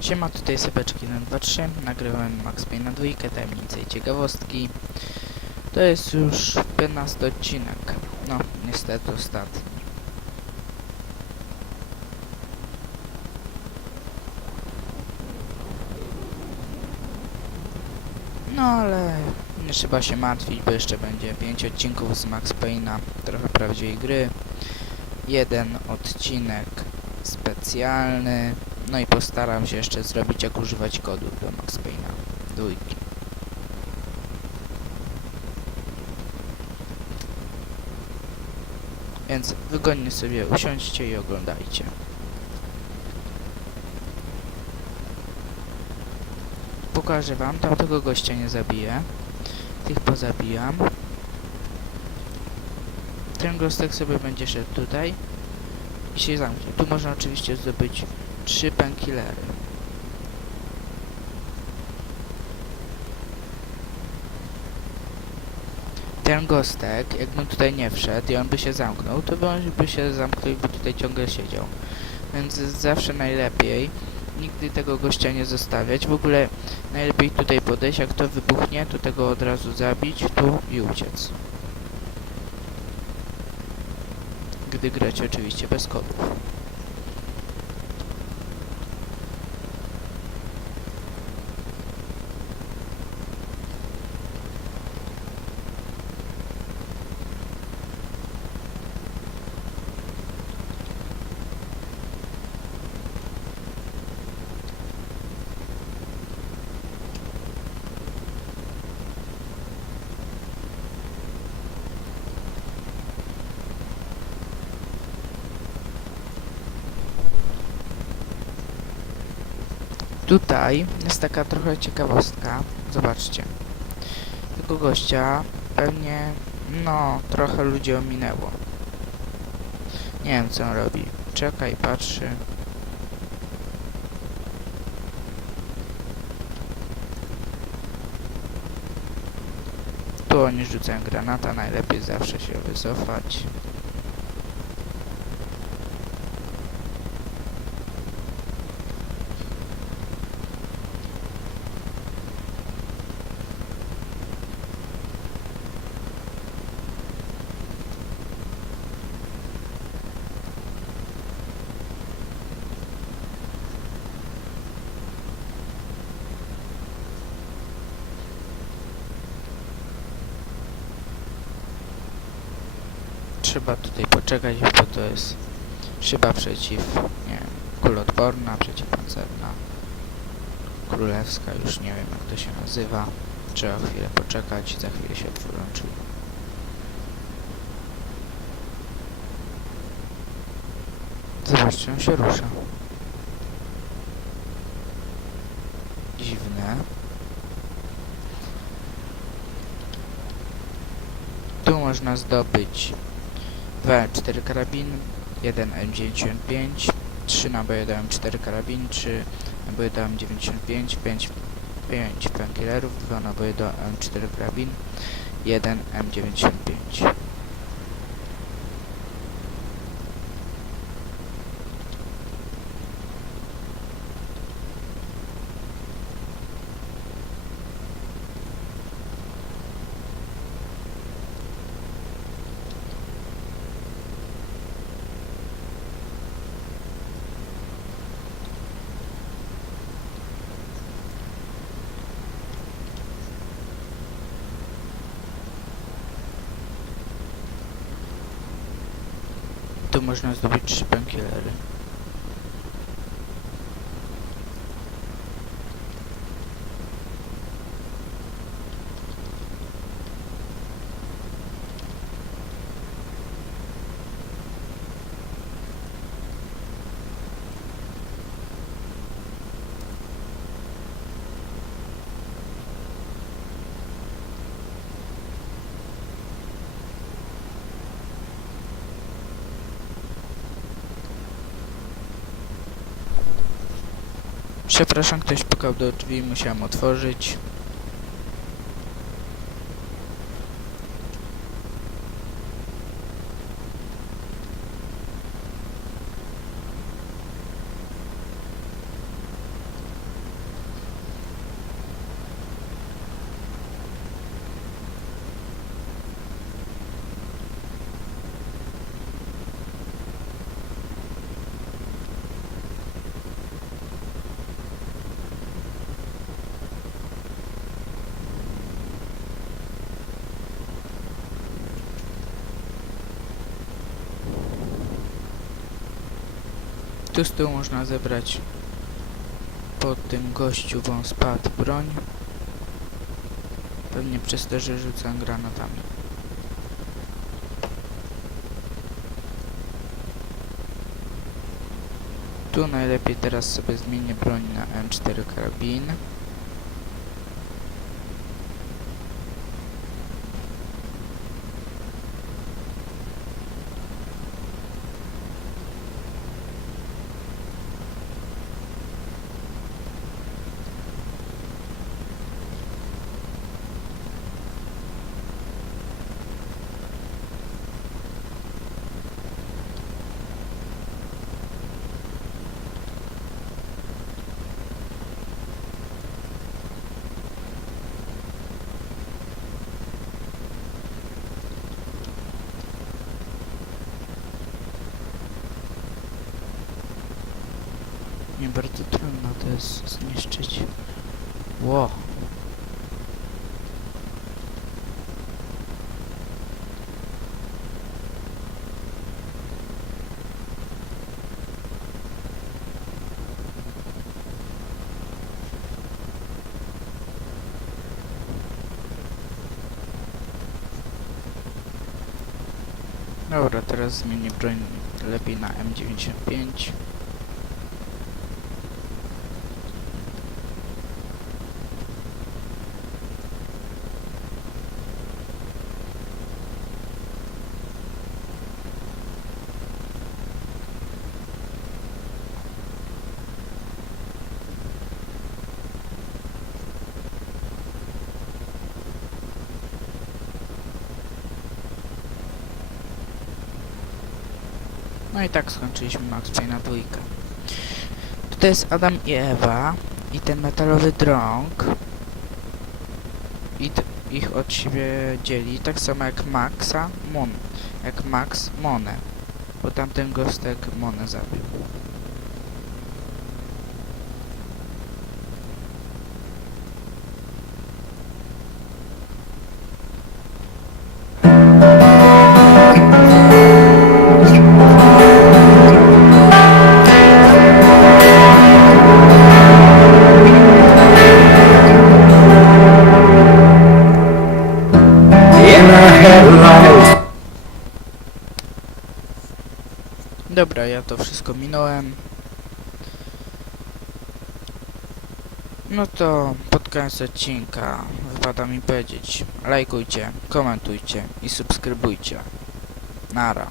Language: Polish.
Siema, tutaj Sebeczki 123, nagrywam Max Payne na dwójkę, tajemnice i ciekawostki. To jest już 15 odcinek, no niestety ostatni. No ale nie trzeba się martwić, bo jeszcze będzie 5 odcinków z Max Payne'a, trochę prawdziwej gry. Jeden odcinek specjalny, no i postaram się jeszcze zrobić jak używać kodu do Max Payne'a dwójki. Więc wygodnie sobie usiądźcie i oglądajcie. Pokażę wam, tamtego gościa nie zabiję. Tych pozabijam. Ten gostek sobie będzie szedł tutaj i się zamknie. Tu można oczywiście zdobyć trzy painkillery. Ten gostek, jakbym tutaj nie wszedł i on by się zamknął, to by on by się zamknął i by tutaj ciągle siedział. Więc zawsze najlepiej nigdy tego gościa nie zostawiać. W ogóle najlepiej tutaj podejść, jak to wybuchnie, to tego od razu zabić tu i uciec. Gdy gracie oczywiście bez kodów. Tutaj jest taka trochę ciekawostka. Zobaczcie. Tego gościa pewnie, no, trochę ludzi ominęło. Nie wiem, co on robi. Czekaj, patrzy. Tu oni rzucają granata, najlepiej zawsze się wycofać. Trzeba tutaj poczekać, bo to jest szyba przeciw, nie wiem, kuloodporna, przeciwpancerna, królewska, już nie wiem jak to się nazywa. Trzeba chwilę poczekać, za chwilę się drzwi. Zobaczcie, on się rusza. Dziwne. Tu można zdobyć W4 karabin, 1 M95, 3 naboje do M4 karabin, 3 naboje do M95, 5, 5 painkillerów, 2 naboje do M4 karabin, 1 M95. Tu można zdobyć 3 painkillery. Przepraszam, ktoś pukał do drzwi, musiałem otworzyć. Tu z tyłu można zebrać po tym gościu, bo on spadł broń. Pewnie przez to, że rzucam granatami. Tu najlepiej teraz sobie zmienię broń na M4 karabin. Nie bardzo trudno to jest zniszczyć. Ło. Dobra, teraz zmienię broń lepiej na M95. No i tak skończyliśmy Max Payne'a dwójkę. Tutaj jest Adam i Ewa i ten metalowy drąg i ich od siebie dzieli, tak samo jak Maxa Mon, jak Max Monę, bo tamten gostek Monę zabił. Dobra, ja to wszystko minąłem. No to pod koniec odcinka wypada mi powiedzieć lajkujcie, komentujcie i subskrybujcie. Nara.